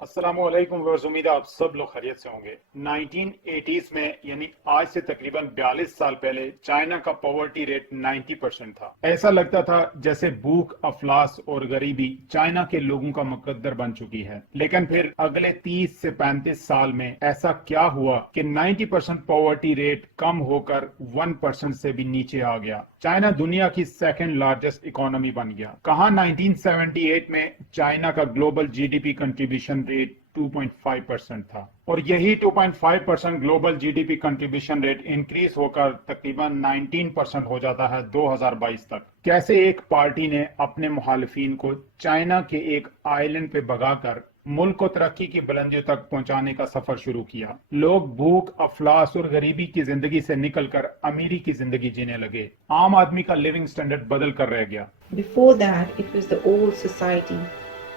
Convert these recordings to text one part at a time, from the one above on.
अस्सलाम वालेकुम व्यूअर्स, उम्मीद है आप सब लोग खैरियत से होंगे। 1980s में यानी आज से तकरीबन 42 साल पहले चाइना का पॉवर्टी रेट 90% था। ऐसा लगता था जैसे भूख, अफलास और गरीबी चाइना के लोगों का मुकद्दर बन चुकी है। लेकिन फिर अगले 30 से 35 साल में ऐसा क्या हुआ कि 90% पॉवर्टी रेट कम होकर 1% से भी नीचे आ गया। चाइना दुनिया की सेकंड लार्जेस्ट इकोनॉमी बन गया। कहा 1978 में चाइना का ग्लोबल जीडीपी कंट्रीब्यूशन रेट 2.5% था और यही 2.5% global GDP contribution rate increase होकर तकरीबन 19% हो जाता है 2022 तक। कैसे एक पार्टी ने अपने मुखालिफिन को चाइना के एक आइलैंड पे भगाकर मुल्क को तरक्की की बुलंदियों तक पहुंचाने का सफर शुरू किया। लोग भूख, अफलास और गरीबी की जिंदगी से निकलकर अमीरी की जिंदगी जीने लगे। आम आदमी का लिविंग स्टैंडर्ड बदल कर रह गया। Before that, it was the old society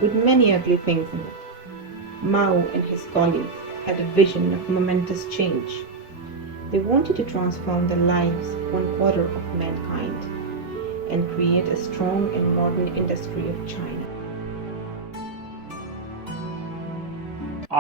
with many ugly things in it. Mao and his colleagues had a vision of momentous change. They wanted to transform the lives of 1/4 of mankind and create a strong and modern industry of China.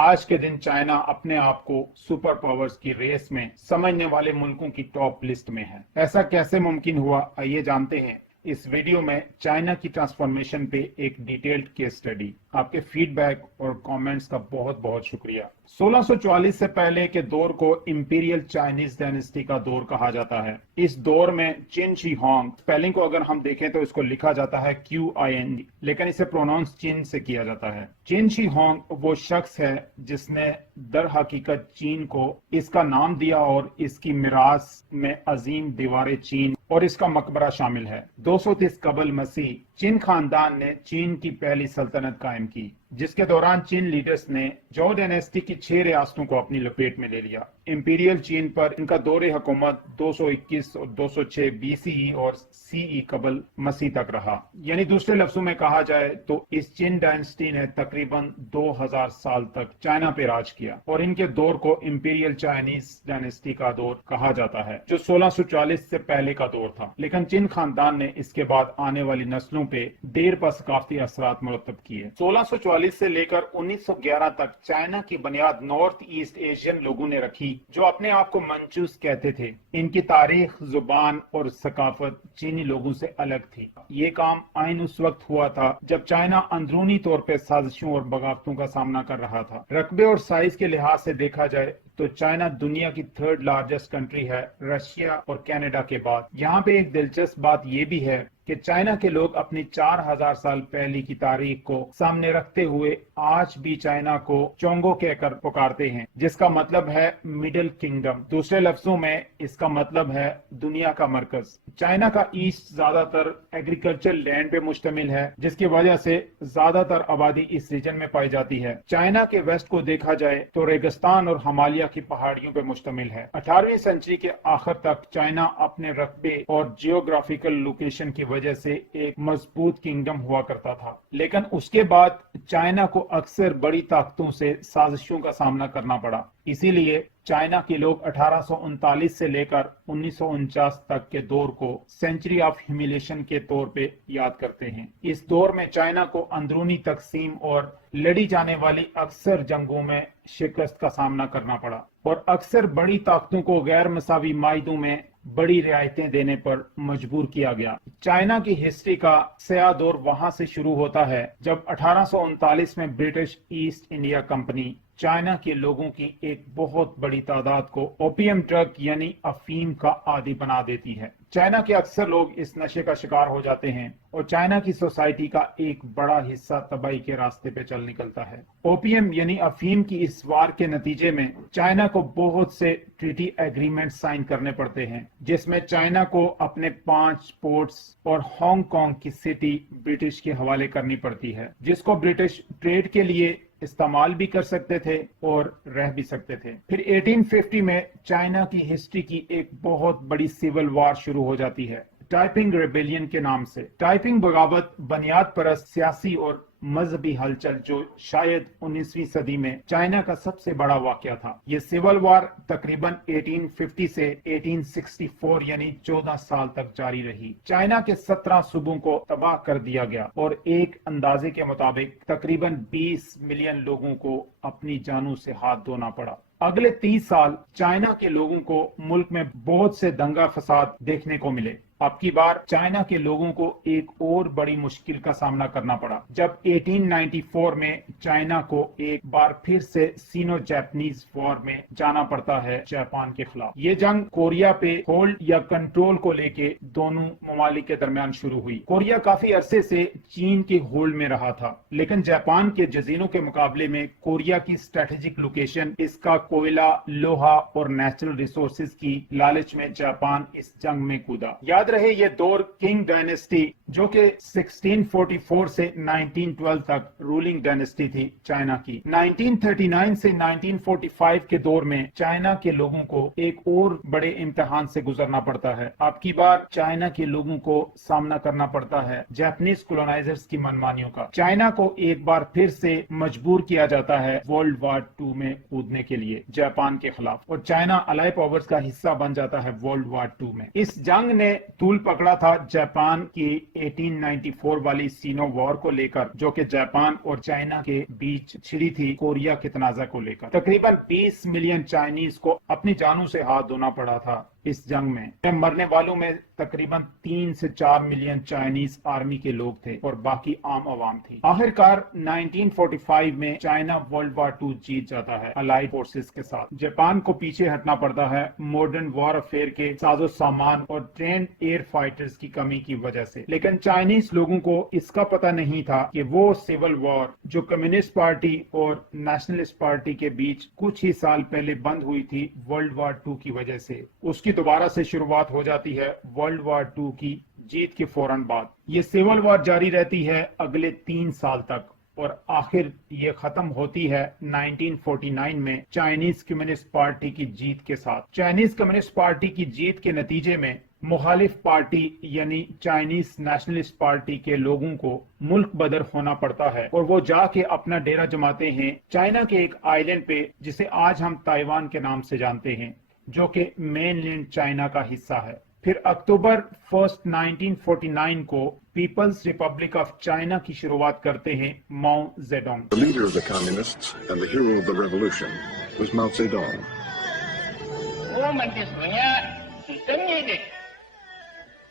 आज के दिन China अपने आप को super powers की race में समझने वाले मुल्कों की टॉप लिस्ट में है। ऐसा कैसे मुमकिन हुआ, आइए जानते हैं इस वीडियो में चाइना की ट्रांसफॉर्मेशन पे एक डिटेल्ड केस स्टडी। आपके फीडबैक और कमेंट्स का बहुत बहुत शुक्रिया। 1644 से पहले के दौर को इंपीरियल चाइनीज डायनेस्टी का दौर कहा जाता है। इस दौर में चिन शी होंग, स्पेलिंग को अगर हम देखें तो इसको लिखा जाता है QIN, लेकिन इसे प्रोनाउंस चिन से किया जाता है। चिन शी होंग वो शख्स है जिसने दर हकीकत चीन को इसका नाम दिया और इसकी मिरास में अजीम दीवार चीन और इसका मकबरा शामिल है। 230 कबल मसीह चिन खानदान ने चीन की पहली सल्तनत कायम की, जिसके दौरान चीन लीडर्स ने जौ डायनेस्टी की 6 रियासतों को अपनी लपेट में ले लिया। इंपीरियल चीन पर इनका दौरे हुकूमत 221 और 206 BCE और CE कबल मसीह तक रहा। यानी दूसरे लफ्जों में कहा जाए तो इस चिन डायनेस्टी ने तकरीबन 2000 साल तक चाइना पे राज किया और इनके दौर को इंपीरियल चाइनीज डायनेस्टी का दौर कहा जाता है, जो 1640 से पहले का दौर था। लेकिन चिन खानदान ने इसके बाद आने वाली नस्लों पे देर पर सकाफती असरात मुरतब किए। 1644 से लेकर 1911 तक चाइना की बुनियाद नॉर्थ ईस्ट एशियन लोगों ने रखी, जो अपने आप को मंचूस कहते थे। इनकी तारीख, जुबान और सकाफत चीनी लोगों से अलग थी। ये काम आइन उस वक्त हुआ था जब चाइना अंदरूनी तौर पर साजिशों और बगावतों का सामना कर रहा था। रकबे और साइज के लिहाज से देखा जाए तो चाइना दुनिया की 3rd लार्जेस्ट कंट्री है, रशिया और कनाडा के बाद। यहाँ पे एक दिलचस्प बात ये भी है कि चाइना के लोग अपनी 4000 साल पहले की तारीख को सामने रखते हुए आज भी चाइना को चोंगो कहकर पुकारते हैं, जिसका मतलब है मिडिल किंगडम। दूसरे लफ्जों में इसका मतलब है दुनिया का मरकज। चाइना का ईस्ट ज्यादातर एग्रीकल्चर लैंड पे मुश्तमिल है, जिसकी वजह से ज्यादातर आबादी इस रीजन में पाई जाती है। चाइना के वेस्ट को देखा जाए तो रेगिस्तान और हिमालय की पहाड़ियों पे मुश्तमिल है। 18वीं सेंचुरी के आखिर तक चाइना अपने रकबे और जियोग्राफिकल लोकेशन की वजह से एक मजबूत किंगडम हुआ करता था, लेकिन उसके बाद चाइना को अक्सर बड़ी ताकतों से साजिशों का सामना करना पड़ा। इसीलिए चाइना के लोग 1839 से लेकर 1949 तक के दौर को सेंचुरी ऑफ ह्यूमिलेशन के तौर पे याद करते हैं। इस दौर में चाइना को अंदरूनी तकसीम और लड़ी जाने वाली अक्सर जंगों में शिकस्त का सामना करना पड़ा और अक्सर बड़ी ताकतों को गैर मसावी मायदों में बड़ी रियायतें देने पर मजबूर किया गया। चाइना की हिस्ट्री का स्या दौर वहां से शुरू होता है जब 1839 में British east India company China के लोगों की एक बहुत बड़ी तादाद को ओपियम ड्रग यानी अफीम का आदी बना देती है। चाइना के अक्सर लोग इस नशे का शिकार हो जाते हैं और चाइना की सोसाइटी का एक बड़ा हिस्सा तबाही के रास्ते पे चल निकलता है। ओपियम यानी अफीम की इस वार के नतीजे में चाइना को बहुत से ट्रीटी एग्रीमेंट साइन करने पड़ते हैं, जिसमें चाइना को अपने 5 पोर्ट्स और हांगकांग की सिटी ब्रिटिश के हवाले करनी पड़ती है, जिसको ब्रिटिश ट्रेड के लिए इस्तेमाल भी कर सकते थे और रह भी सकते थे। फिर 1850 में चाइना की हिस्ट्री की एक बहुत बड़ी सिविल वार शुरू हो जाती है। टाइपिंग रेबेलियन के नाम से। टाइपिंग बगावत बुनियाद परस्त सियासी और मजहबी हलचल जो शायद 19वीं सदी में चाइना का सबसे बड़ा वाकया था। ये सिविल वॉर तकरीबन 1850 से 1864 यानी 14 साल तक जारी रही। चाइना के 17 सूबों को तबाह कर दिया गया और एक अंदाजे के मुताबिक तकरीबन 20 मिलियन लोगों को अपनी जानों से हाथ धोना पड़ा। अगले 30 साल चाइना के लोगों को मुल्क में बहुत से दंगा फसाद देखने को मिले। अब की बार चाइना के लोगों को एक और बड़ी मुश्किल का सामना करना पड़ा जब 1894 में चाइना को एक बार फिर से सीनो जापानीज वॉर में जाना पड़ता है जापान के खिलाफ। ये जंग कोरिया पे होल्ड या कंट्रोल को लेके दोनों ममालिक के दरमियान शुरू हुई। कोरिया काफी अरसे से चीन के होल्ड में रहा था, लेकिन जापान के जजीरों के मुकाबले में कोरिया की स्ट्रेटेजिक लोकेशन, इसका कोयला, लोहा और नेचुरल रिसोर्सेज की लालच में जापान इस जंग में कूदा। याद रहे ये दौर किंग डायनेस्टी जो कि 1644 से 1912 तक रूलिंग डायनेस्टी थी चाइना की। 1939 से 1945 के दौर में चाइना के लोगों को एक और बड़े इम्तिहान से गुजरना पड़ता है। अब की बार चाइना के लोगों को सामना करना पड़ता है जापानीज कोलोनाइजर्स की मनमानियों का। चाइना को एक बार फिर से मजबूर किया जाता है वर्ल्ड वॉर 2 में कूदने के लिए जापान के खिलाफ और चाइना अलाई पावर्स का हिस्सा बन जाता है वर्ल्ड वॉर 2 में। इस जंग ने तूल पकड़ा था जापान की 1894 वाली सीनो वॉर को लेकर जो कि जापान और चाइना के बीच छिड़ी थी कोरिया के तनाजा को लेकर। तकरीबन 20 मिलियन चाइनीज को अपनी जानों से हाथ धोना पड़ा था इस जंग में। मरने वालों में तकरीबन 3 से 4 मिलियन चाइनीज आर्मी के लोग थे और बाकी आम आवाम थी। आखिरकार 1945 में चाइना वर्ल्ड वॉर 2 जीत जाता है अलाइड फोर्सेस के साथ। जापान को पीछे हटना पड़ता है मॉडर्न वॉर अफेयर के साजो सामान और ट्रेंड एयर फाइटर्स की कमी की वजह से। लेकिन चाइनीज लोगों को इसका पता नहीं था कि वो सिविल वॉर जो कम्युनिस्ट पार्टी और नेशनलिस्ट पार्टी के बीच कुछ ही साल पहले बंद हुई थी वर्ल्ड वॉर 2 की वजह से, उसकी दोबारा से शुरुआत हो जाती है वर्ल्ड वॉर 2 की जीत के फौरन बाद। ये सिविल वॉर जारी रहती है अगले 3 साल तक और आखिर ये खत्म होती है 1949 में चाइनीज कम्युनिस्ट पार्टी की जीत के साथ। चाइनीज कम्युनिस्ट पार्टी की जीत के नतीजे में मुखालिफ पार्टी यानी चाइनीज नेशनलिस्ट पार्टी के लोगों को मुल्क बदर होना पड़ता है और वो जाके अपना डेरा जमाते हैं चाइना के एक आइलैंड पे जिसे आज हम ताइवान के नाम से जानते हैं, जो कि मेनलैंड चाइना का हिस्सा है। फिर अक्टूबर 1, 1949 को पीपल्स रिपब्लिक ऑफ चाइना की शुरुआत करते हैं माओ Zedong. The leader of the communists and the hero of the revolution was Mao Zedong. 我们的思念是正义的，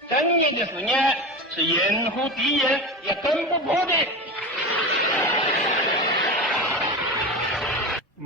正义的思念是人和敌人也分不破的。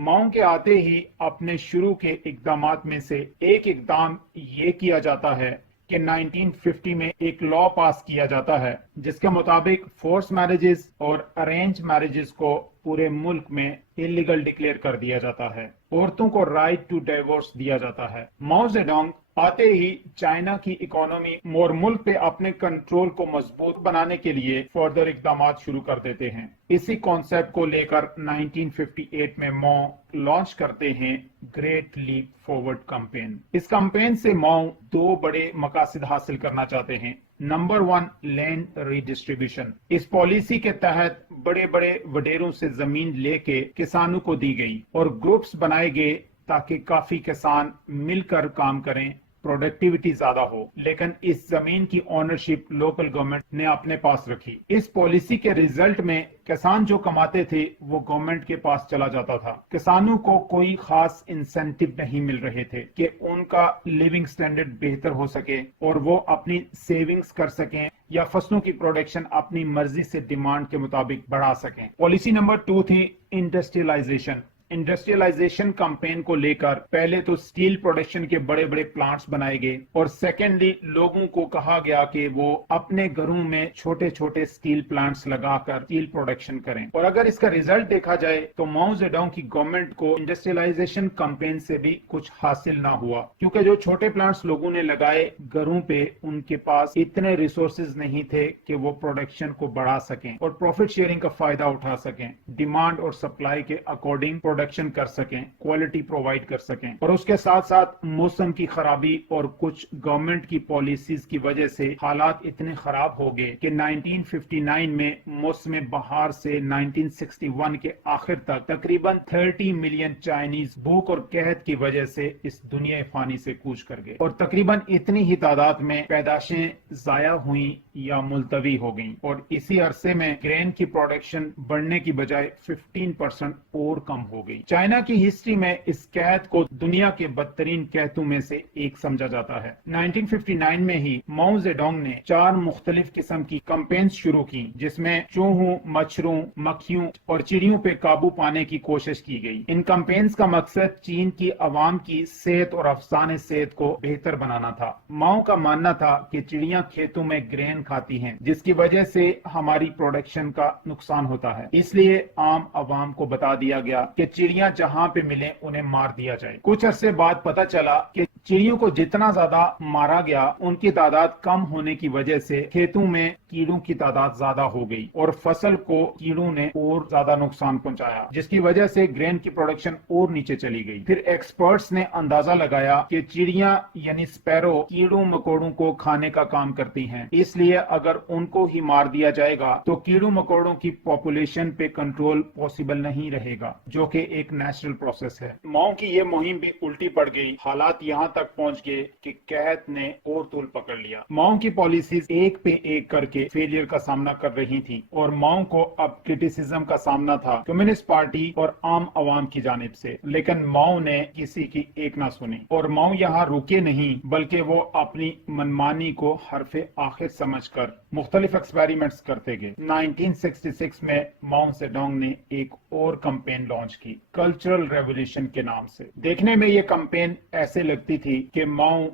माओ के आते ही अपने शुरू के इकदामात में से एक इकदाम ये किया जाता है कि 1950 में एक लॉ पास किया जाता है जिसके मुताबिक फोर्स मैरिजेस और अरेंज मैरिजेस को पूरे मुल्क में इलीगल डिक्लेयर कर दिया जाता है। औरतों को राइट टू डिवोर्स दिया जाता है। माओ जेडोंग आते ही चाइना की इकोनॉमी और मुल्क पे अपने कंट्रोल को मजबूत बनाने के लिए फर्दर इकदामात शुरू कर देते हैं। इसी कॉन्सेप्ट को लेकर 1958 में माओ लॉन्च करते हैं ग्रेट लीप फॉरवर्ड कैंपेन। इस कैंपेन से माओ 2 बड़े मकासद हासिल करना चाहते हैं। Number 1, land redistribution. इस पॉलिसी के तहत बड़े बड़े वडेरों से जमीन लेके किसानों को दी गई और ग्रुप्स बनाए गए ताकि काफी किसान मिलकर काम करें, प्रोडक्टिविटी ज्यादा हो। लेकिन इस जमीन की ओनरशिप लोकल गवर्नमेंट ने अपने पास रखी। इस पॉलिसी के रिजल्ट में किसान जो कमाते थे वो गवर्नमेंट के पास चला जाता था। किसानों को कोई खास इंसेंटिव नहीं मिल रहे थे कि उनका लिविंग स्टैंडर्ड बेहतर हो सके और वो अपनी सेविंग्स कर सकें या फसलों की प्रोडक्शन अपनी मर्जी से डिमांड के मुताबिक बढ़ा सकें। पॉलिसी नंबर 2 थी इंडस्ट्रियलाइजेशन। इंडस्ट्रियलाइजेशन कैंपेन को लेकर पहले तो स्टील प्रोडक्शन के बड़े बड़े प्लांट्स बनाए गए और सेकेंडली लोगों को कहा गया कि वो अपने घरों में छोटे छोटे स्टील प्लांट्स लगाकर स्टील प्रोडक्शन करें। और अगर इसका रिजल्ट देखा जाए तो माओ जेडोंग की गवर्नमेंट को इंडस्ट्रियलाइजेशन कैंपेन से भी कुछ हासिल ना हुआ, क्योंकि जो छोटे प्लांट्स लोगों ने लगाए घरों पे उनके पास इतने रिसोर्सेज नहीं थे कि वो प्रोडक्शन को बढ़ा सकें और प्रॉफिट शेयरिंग का फायदा उठा सकें। डिमांड और सप्लाई के अकॉर्डिंग प्रोडक्शन प्रोडक्शन कर सकें, क्वालिटी प्रोवाइड कर सकें, और उसके साथ साथ मौसम की खराबी और कुछ गवर्नमेंट की पॉलिसीज की वजह से हालात इतने खराब हो गए कि 1959 में मौसम बहार से 1961 के आखिर तक तकरीबन 30 मिलियन चाइनीज भूख और कहत की वजह से इस दुनिया फानी से कूच कर गए, और तकरीबन इतनी ही तादाद में पैदाशें जाया हुई या मुलतवी हो गईं, और इसी अरसे में ग्रेन की प्रोडक्शन बढ़ने की बजाय 15% और कम हो गई। चाइना की हिस्ट्री में इस कहत को दुनिया के बदतरीन कहतों में से एक समझा जाता है। 1959 में ही माओ जेडोंग ने 4 मुख्तलिफ किस्म की कैंपेन्स शुरू की, जिसमें चूहों, मच्छरों, मक्खियों और चिड़ियों पे काबू पाने की कोशिश की गई। इन कैंपेन्स का मकसद चीन की अवाम की सेहत और अफसाने सेहत को बेहतर बनाना था। माओ का मानना था कि चिड़ियां खेतों में ग्रेन खाती हैं, जिसकी वजह से हमारी प्रोडक्शन का नुकसान होता है, इसलिए आम अवाम को बता दिया गया कि चिड़ियां जहां पे मिले उन्हें मार दिया जाए। कुछ अरसे बाद पता चला कि चिड़ियों को जितना ज्यादा मारा गया, उनकी तादाद कम होने की वजह से खेतों में कीड़ों की तादाद ज्यादा हो गई और फसल को कीड़ों ने और ज्यादा नुकसान पहुंचाया, जिसकी वजह से ग्रेन की प्रोडक्शन और नीचे चली गई। फिर एक्सपर्ट्स ने अंदाजा लगाया कि चिड़ियां यानी स्पैरो कीड़ों मकोड़ों को खाने का काम करती हैं, इसलिए अगर उनको ही मार दिया जाएगा तो कीड़ों मकोड़ों की पॉपुलेशन पे कंट्रोल पॉसिबल नहीं रहेगा, जो कि एक नेचुरल प्रोसेस है। माओ की ये मुहिम भी उल्टी पड़ गई। हालात यहाँ तक पहुंच गए कि कहत ने और तूल पकड़ लिया। माओ की पॉलिसीज एक पे एक करके फेलियर का सामना कर रही थी, और माओ को अब क्रिटिसिज्म का सामना था कम्युनिस्ट पार्टी और आम आवाम की जानिब से, लेकिन माओ ने किसी की एक ना सुनी। और माओ यहाँ रुके नहीं, बल्कि वो अपनी मनमानी को हरफे आखिर समझकर मुख्तलिफ एक्सपेरिमेंट्स करते गए। 1966 में माओ जेडोंग ने एक और कैंपेन लॉन्च की, कल्चरल रेवोल्यूशन के नाम से। देखने में ये कैंपेन ऐसे लगती थी कि माओ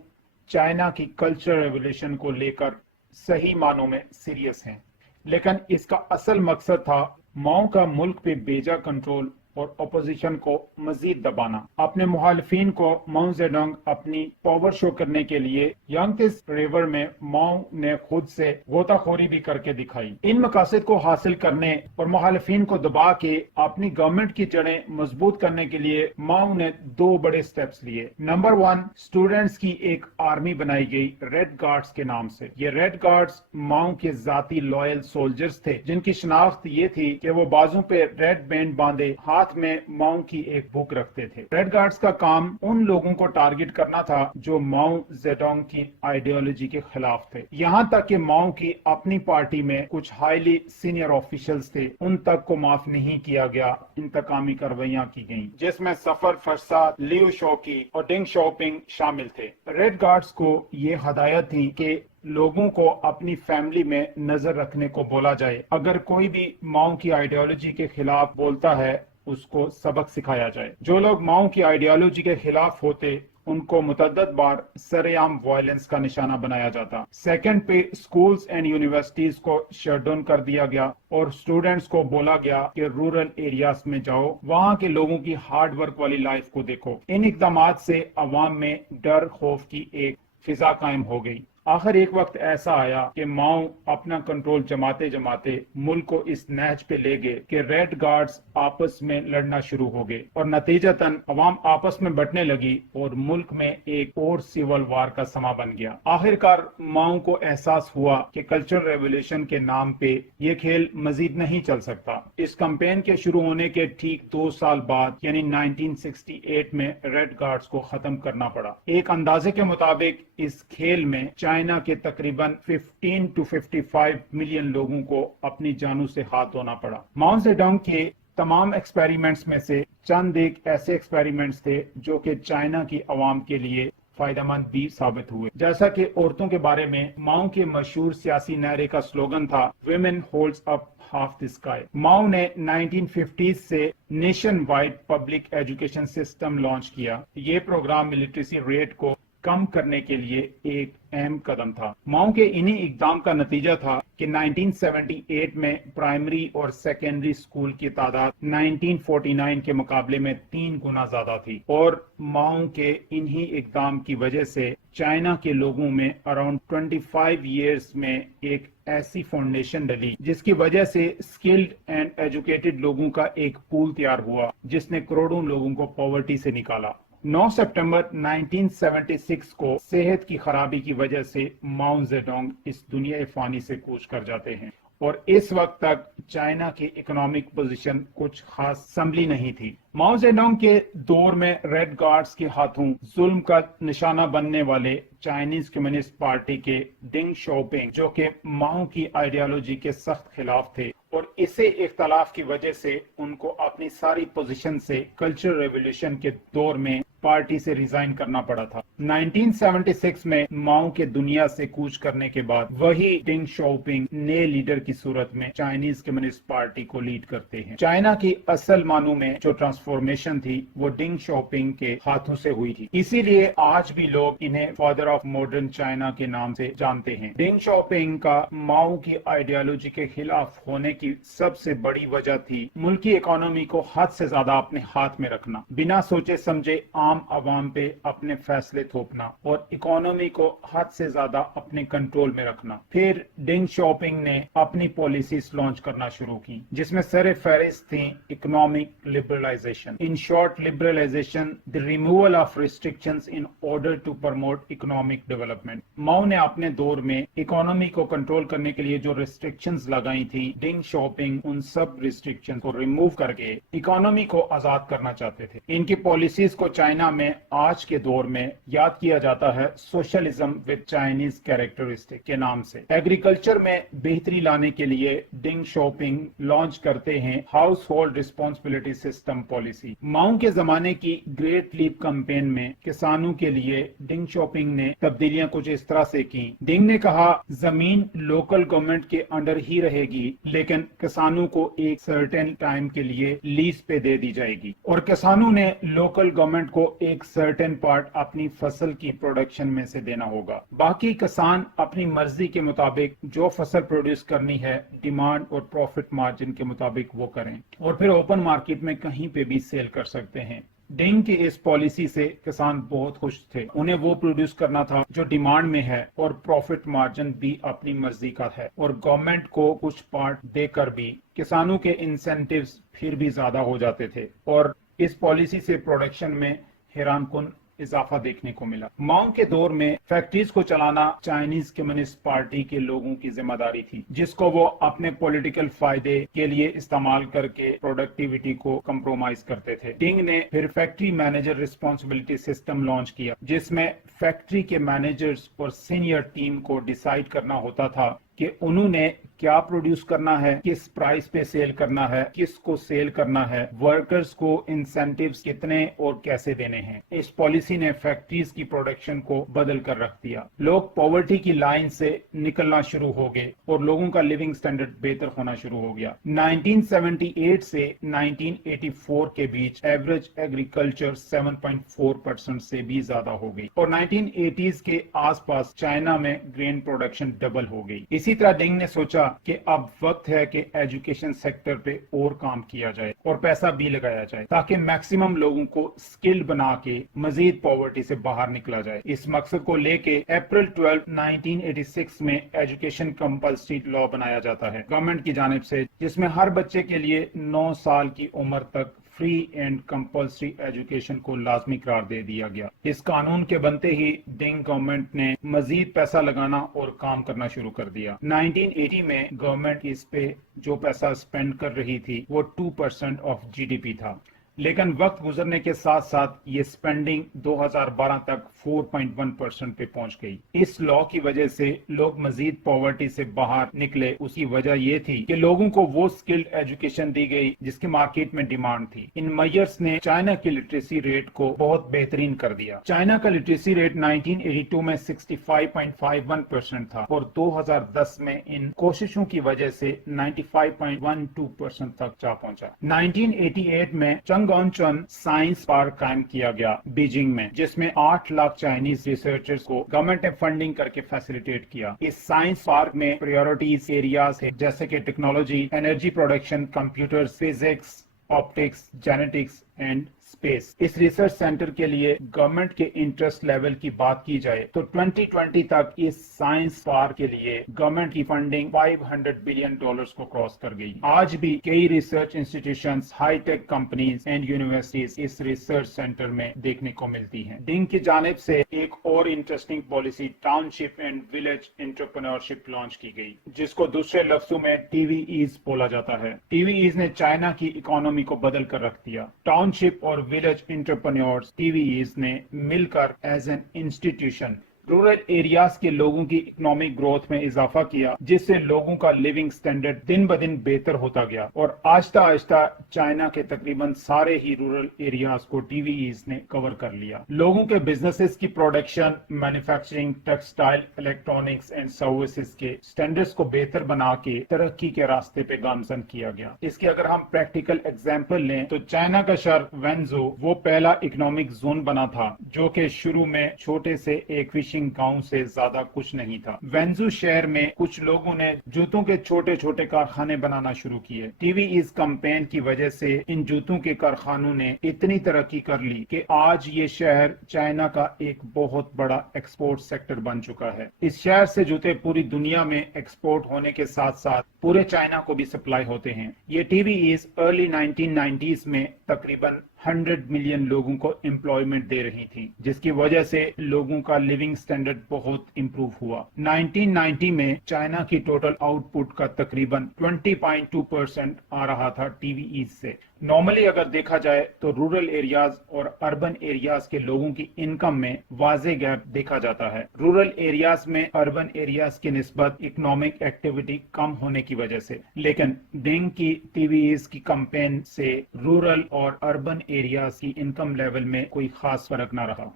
चाइना की कल्चरल रेवोल्यूशन को लेकर सही मानों में सीरियस हैं, लेकिन इसका असल मकसद था माओ का मुल्क पे बेजा कंट्रोल और अपोजिशन को मजीद दबाना। अपने मुखालिफिन को माओ जेडोंग अपनी पावर शो करने के लिए यांगत्से रिवर में माओ ने खुद से गोताखोरी भी करके दिखाई। इन मकासद को हासिल करने और मुखालिफिन को दबा के अपनी गवर्नमेंट की जड़ें मजबूत करने के लिए माओ ने 2 बड़े स्टेप्स लिए। नंबर 1, स्टूडेंट्स की एक आर्मी बनाई गई रेड गार्ड्स के नाम से। ये रेड गार्ड्स माओ के जाती लॉयल सोल्जर्स थे, जिनकी शनाख्त ये थी कि वो बाजू पे रेड बैंड बांधे हाथ में माओ की एक बुक रखते थे। रेड गार्ड्स का काम उन लोगों को टारगेट करना था जो माओ जेडोंग की आइडियोलॉजी के खिलाफ थे। यहाँ तक कि माओ की अपनी पार्टी में कुछ हाईली सीनियर ऑफिशियल्स थे, उन तक को माफ नहीं किया गया। इंतकामी कार्रवाइयां की गईं, जिसमें सफर फरसाद, लियो शोकी और डिंग शोपिंग शामिल थे। रेड गार्ड्स को ये हदायत थी कि लोगों को अपनी फैमिली में नजर रखने को बोला जाए। अगर कोई भी माओ की आइडियोलॉजी के खिलाफ बोलता है, उसको सबक सिखाया जाए। जो लोग माओ की आइडियोलॉजी के खिलाफ होते, उनको मुतअद्दिद बार सरेआम वायलेंस का निशाना बनाया जाता। सेकंड पे स्कूल्स एंड यूनिवर्सिटीज को शट डाउन कर दिया गया और स्टूडेंट्स को बोला गया कि रूरल एरियाज में जाओ, वहां के लोगों की हार्ड वर्क वाली लाइफ को देखो। इन इक़दामात से अवाम में डर खौफ की एक फिजा कायम हो गई। आखिर एक वक्त ऐसा आया कि माओ अपना कंट्रोल जमाते जमाते मुल्क को इस नहज पे ले गए कि रेड गार्ड्स आपस में लड़ना शुरू हो गए, और नतीजतन अवाम आपस में बंटने लगी और मुल्क में एक और सिविल वार का समा बन गया। आखिरकार माओ को एहसास हुआ कि कल्चरल रेवोल्यूशन के नाम पे ये खेल मजीद नहीं चल सकता। इस कैंपेन के शुरू होने के ठीक 2 साल बाद यानी 1968 में रेड गार्ड्स को खत्म करना पड़ा। एक अंदाजे के मुताबिक इस खेल में चाइना के तकरीबन 15 to 55 मिलियन लोगों को अपनी जानों से हाथ धोना पड़ा। माओ जेडोंग के तमाम एक्सपेरिमेंट्स में से चंद एक ऐसे एक्सपेरिमेंट्स थे जो कि चाइना की अवाम के लिए फायदेमंद भी साबित हुए। जैसा कि औरतों के बारे में माओ के मशहूर सियासी नारे का स्लोगन था, women holds up half the sky. Mao ने 1950s से nation wide public education system launch किया। ये प्रोग्राम लिटरेसी रेट को कम करने के लिए एक अहम कदम था। माओ के इन्हीं इकदाम का नतीजा था कि 1978 में प्राइमरी और सेकेंडरी स्कूल की तादाद 1949 के मुकाबले में 3 गुना ज्यादा थी, और माओ के इन्हीं इकदाम की वजह से चाइना के लोगों में अराउंड 25 इयर्स में एक ऐसी फाउंडेशन डली जिसकी वजह से स्किल्ड एंड एजुकेटेड लोगों का एक पूल तैयार हुआ जिसने करोड़ों लोगों को पॉवर्टी से निकाला। 9 सितंबर 1976 को सेहत की खराबी की वजह से माओ जेडोंग इस दुनिया फानी से कूच कर जाते हैं, और इस वक्त तक चाइना की इकोनॉमिक पोजीशन कुछ खास संभली नहीं थी। माओ जेडोंग के दौर में रेड गार्ड्स के हाथों जुल्म का निशाना बनने वाले चाइनीज कम्युनिस्ट पार्टी के डिंग शोपिंग, जो कि माओ की आइडियोलॉजी के सख्त खिलाफ थे, और इसे इख्तलाफ की वजह से उनको अपनी सारी पोजीशन से कल्चरल रेवोल्यूशन के दौर में पार्टी से रिजाइन करना पड़ा था। 1976 में माओ के दुनिया से कूच करने के बाद वही डिंग शोपिंग नए लीडर की सूरत में चाइनीज कम्युनिस्ट पार्टी को लीड करते हैं। चाइना की असल मानों में जो ट्रांसफॉर्मेशन थी वो डिंग शोपिंग के हाथों से हुई थी, इसीलिए आज भी लोग इन्हें फादर ऑफ मॉडर्न चाइना के नाम से जानते हैं। डिंग शोपिंग का माओ की आइडियोलॉजी के खिलाफ होने की सबसे बड़ी वजह थी मुल्की इकोनॉमी को हद से ज्यादा अपने हाथ में रखना, बिना सोचे समझे आम आवाम पे अपने फैसले थोपना और इकोनॉमी को हद से ज्यादा अपने कंट्रोल में रखना। फिर डिंग शोपिंग ने अपनी पॉलिसीज लॉन्च करना शुरू की जिसमें सर फहरिस्त थी economic liberalisation, in short liberalisation, the removal of restrictions in order to promote economic development. Mao ने अपने दौर में इकोनॉमी को कंट्रोल करने के लिए जो रिस्ट्रिक्शंस लगाई थी, डिंग शोपिंग उन सब रिस्ट्रिक्शंस को रिमूव करके इकोनॉमी को आजाद करना चाहते थे। इनकी पॉलिसीज को चाइना में आज के दौर में याद किया जाता है सोशलिज्म विद चाइनीज कैरेक्टरिस्टिक के नाम से। एग्रीकल्चर में बेहतरी लाने के लिए डिंग शोपिंग लॉन्च करते हैं household responsibility system policy. Mao के जमाने की ग्रेट लीप कैंपेन में किसानों के लिए डिंग शोपिंग ने तब्दीलियां कुछ इस तरह से की। डिंग ने कहा जमीन लोकल गवर्नमेंट के अंडर ही रहेगी, लेकिन किसानों को एक सर्टेन टाइम के लिए लीज पे दे दी जाएगी, और किसानों ने लोकल गवर्नमेंट को एक सर्टेन पार्ट अपनी फसल की प्रोडक्शन में से देना होगा। बाकी किसान अपनी मर्जी के मुताबिक जो फसल प्रोड्यूस करनी है डिमांड और प्रॉफिट मार्जिन के मुताबिक वो करें, और फिर ओपन मार्केट में कहीं पे भी सेल कर सकते हैं। डिंग की इस पॉलिसी से किसान बहुत खुश थे। उन्हें वो प्रोड्यूस करना था जो डिमांड में है, और प्रॉफिट मार्जिन भी अपनी मर्जी का है, और गवर्नमेंट को कुछ पार्ट देकर भी किसानों के इंसेंटिव्स फिर भी ज्यादा हो जाते थे, और इस पॉलिसी से प्रोडक्शन में हैरानकुन इजाफा देखने को मिला। माओ के दौर में फैक्ट्रीज को चलाना चाइनीज कम्युनिस्ट पार्टी के लोगों की जिम्मेदारी थी, जिसको वो अपने पॉलिटिकल फायदे के लिए इस्तेमाल करके प्रोडक्टिविटी को कंप्रोमाइज करते थे। डिंग ने फिर factory manager responsibility system launch किया, जिसमें फैक्ट्री के मैनेजर्स और सीनियर टीम को डिसाइड करना होता था कि उन्होंने क्या प्रोड्यूस करना है, किस प्राइस पे सेल करना है, किसको सेल करना है, वर्कर्स को इंसेंटिव्स कितने और कैसे देने हैं। इस पॉलिसी ने फैक्ट्रीज की प्रोडक्शन को बदल कर रख दिया। लोग पॉवर्टी की लाइन से निकलना शुरू हो गए और लोगों का लिविंग स्टैंडर्ड बेहतर होना शुरू हो गया। 1978 से 1984 के बीच एवरेज एग्रीकल्चर 7.4% से भी ज्यादा हो गई, और 1980s के आसपास चाइना में ग्रेन प्रोडक्शन डबल हो गई। इसी तरह डिंग ने सोचा कि अब वक्त है कि एजुकेशन सेक्टर पे और काम किया जाए और पैसा भी लगाया जाए, ताकि मैक्सिमम लोगों को स्किल्ड बना के मजीद पॉवर्टी से बाहर निकला जाए। इस मकसद को लेके अप्रैल 12, 1986 में एजुकेशन कंपल्सरी लॉ बनाया जाता है गवर्नमेंट की जानिब से, जिसमें हर बच्चे के लिए 9 साल की उम्र तक फ्री एंड कंपल्सरी एजुकेशन को लाजमी करार दे दिया गया। इस कानून के बनते ही डिंग गवर्नमेंट ने मजीद पैसा लगाना और काम करना शुरू कर दिया। 1980 में गवर्नमेंट इस पे जो पैसा स्पेंड कर रही थी वो 2% ऑफ जीडीपी था, लेकिन वक्त गुजरने के साथ साथ ये स्पेंडिंग 2012 तक 4.1% पे पहुंच गई। इस लॉ की वजह से लोग मजीद पॉवर्टी से बाहर निकले। उसकी वजह ये थी कि लोगों को वो स्किल्ड एजुकेशन दी गई जिसकी मार्केट में डिमांड थी। इन मेजर्स ने चाइना की लिटरेसी रेट को बहुत बेहतरीन कर दिया। चाइना का लिटरेसी रेट 1982 में 65.51% था और 2010 में इन कोशिशों की वजह से 95.12% तक जा पहुंचा। 1988 में चंग जिंगोनचन साइंस पार्क कायम किया गया बीजिंग में, जिसमें 8 लाख चाइनीज रिसर्चर्स को गवर्नमेंट ने फंडिंग करके फैसिलिटेट किया। इस साइंस पार्क में प्रायोरिटीज एरियाज है जैसे कि technology, energy production, computer, physics, optics, genetics and space. इस रिसर्च सेंटर के लिए गवर्नमेंट के इंटरेस्ट लेवल की बात की जाए तो 2020 तक इस साइंस पार्क के लिए गवर्नमेंट की फंडिंग $500 बिलियन को क्रॉस कर गई। आज भी कई research institutions, hitech companies and universities इस रिसर्च सेंटर में देखने को मिलती हैं। डिंग की जानिब से एक और interesting policy township and village entrepreneurship launch की गई, जिसको दूसरे लफ्जों में TVEs बोला जाता है। TVEs ने चाइना की इकोनॉमी को बदल कर रख दिया। टाउनशिप और विलेज एंटरप्रेन्योर्स TVEs ने मिलकर as an institution rural areas के लोगों की इकोनॉमिक ग्रोथ में इजाफा किया, जिससे लोगों का लिविंग स्टैंडर्ड दिन ब दिन बेहतर होता गया और आहिस्ता आहिस्ता चाइना के तकरीबन सारे ही रूरल एरियाज को TVEs ने कवर कर लिया। लोगों के बिजनेसेस की production, manufacturing, textile, electronics and services के स्टैंडर्ड्स को बेहतर बना के तरक्की के रास्ते पे गामजन किया गया। इसके अगर हम प्रैक्टिकल एग्जाम्पल लें तो चाइना का शहर वेंजू वो पहला इकोनॉमिक जोन बना था जो कि शुरू में छोटे से एक फिशिंग गांव से ज्यादा कुछ नहीं था। वेंजू शहर में कुछ लोगों ने जूतों के छोटे छोटे कारखाने बनाना शुरू किए। TVEs कैंपेन की वजह से इन जूतों के कारखानों ने इतनी तरक्की कर ली कि आज ये शहर चाइना का एक बहुत बड़ा एक्सपोर्ट सेक्टर बन चुका है। इस शहर से जूते पूरी दुनिया में एक्सपोर्ट होने के साथ साथ पूरे चाइना को भी सप्लाई होते हैं। ये TVEs अर्ली 1990s में तकरीबन 100 मिलियन लोगों को एम्प्लॉयमेंट दे रही थी, जिसकी वजह से लोगों का लिविंग स्टैंडर्ड बहुत इंप्रूव हुआ। 1990 में चाइना की टोटल आउटपुट का तकरीबन 20.2% आ रहा था TVEs से। नॉर्मली अगर देखा जाए तो रूरल एरियाज और अर्बन एरियाज के लोगों की इनकम में वाज़े गैप देखा जाता है। रूरल एरियाज में अर्बन एरियाज की निस्बत इकोनॉमिक एक्टिविटी कम होने की वजह से, लेकिन डिंग की TVEs की कैंपेन से रूरल और अर्बन एरियाज की इनकम लेवल में कोई खास फर्क ना रहा।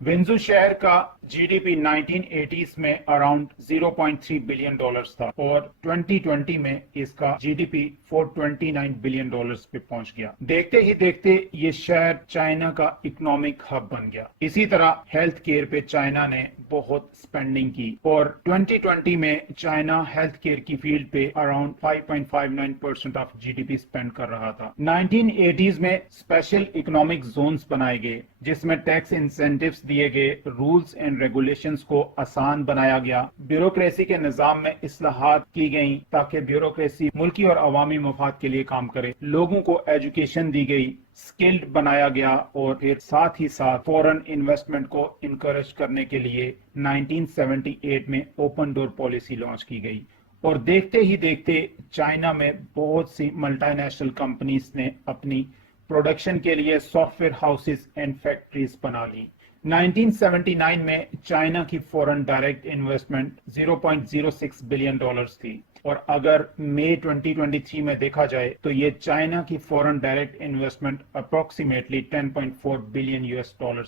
वेंजू शहर का GDP 1980s में अराउंड $0.3 बिलियन था और 2020 में इसका GDP $429 बिलियन पे पहुंच गया। देखते ही देखते ये शहर चाइना का इकोनॉमिक हब बन गया। इसी तरह हेल्थ केयर पे चाइना ने बहुत स्पेंडिंग की और 2020 में चाइना हेल्थ केयर की फील्ड पे अराउंड 5.59% ऑफ GDP स्पेंड कर रहा था। 1980s में स्पेशल इकोनॉमिक जोन्स बनाए गए जिसमें टैक्स इंसेंटिव्स दिए गए, रूल्स एंड रेगुलेशंस को आसान बनाया गया, ब्यूरोक्रेसी के निजाम में इस्लाहात की गई ताकि ब्यूरोक्रेसी मुल्की और अवामी मफाद के लिए काम करे, लोगों को एजुकेशन दी गई, स्किल्ड बनाया गया और फिर साथ ही साथ फॉरेन इन्वेस्टमेंट को इनकरेज करने के लिए 1978 में ओपन डोर पॉलिसी लॉन्च की गई। और देखते ही देखते चाइना में बहुत सी मल्टीनेशनल कंपनीज ने अपनी प्रोडक्शन के लिए सॉफ्टवेयर हाउसेस एंड फैक्ट्रीज बना ली। 1979 में चाइना की फॉरेन डायरेक्ट इन्वेस्टमेंट $0.06 बिलियन थी और अगर मई 2023 में देखा जाए तो ये चाइना की foreign direct investment approximately $10.4 billion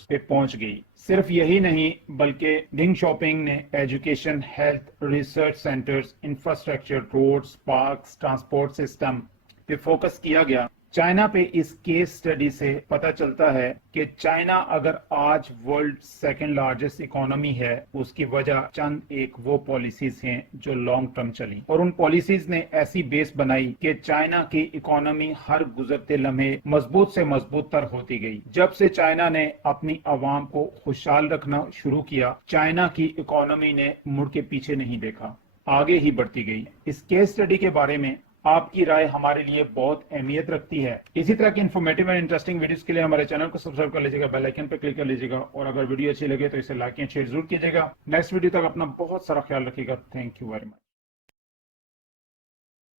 पे पहुंच गई। सिर्फ यही नहीं बल्कि डिंग शॉपिंग ने education, health, research centres, infrastructure, roads, parks, transport system पे फोकस किया गया। चाइना पे इस केस स्टडी से पता चलता है कि चाइना अगर आज वर्ल्ड सेकंड लार्जेस्ट इकोनॉमी है, उसकी वजह चंद एक वो पॉलिसीज हैं जो लॉन्ग टर्म चली और उन पॉलिसीज ने ऐसी बेस बनाई कि चाइना की इकोनॉमी हर गुजरते लम्हे मजबूत से मजबूत तर होती गई। जब से चाइना ने अपनी आवाम को खुशहाल रखना शुरू किया, चाइना की इकोनॉमी ने मुड़ के पीछे नहीं देखा, आगे ही बढ़ती गई। इस केस स्टडी के बारे में आपकी राय हमारे लिए बहुत अहमियत रखती है। इसी तरह की इन्फॉर्मेटिव एंड इंटरेस्टिंग वीडियोस के लिए हमारे चैनल को सब्सक्राइब कर लीजिएगा, बेल आइकन पर क्लिक कर लीजिएगा और अगर वीडियो अच्छी लगे तो इसे लाइक एंड शेयर जरूर कीजिएगा। नेक्स्ट वीडियो तक अपना बहुत सारा ख्याल रखिएगा। Thank you very much.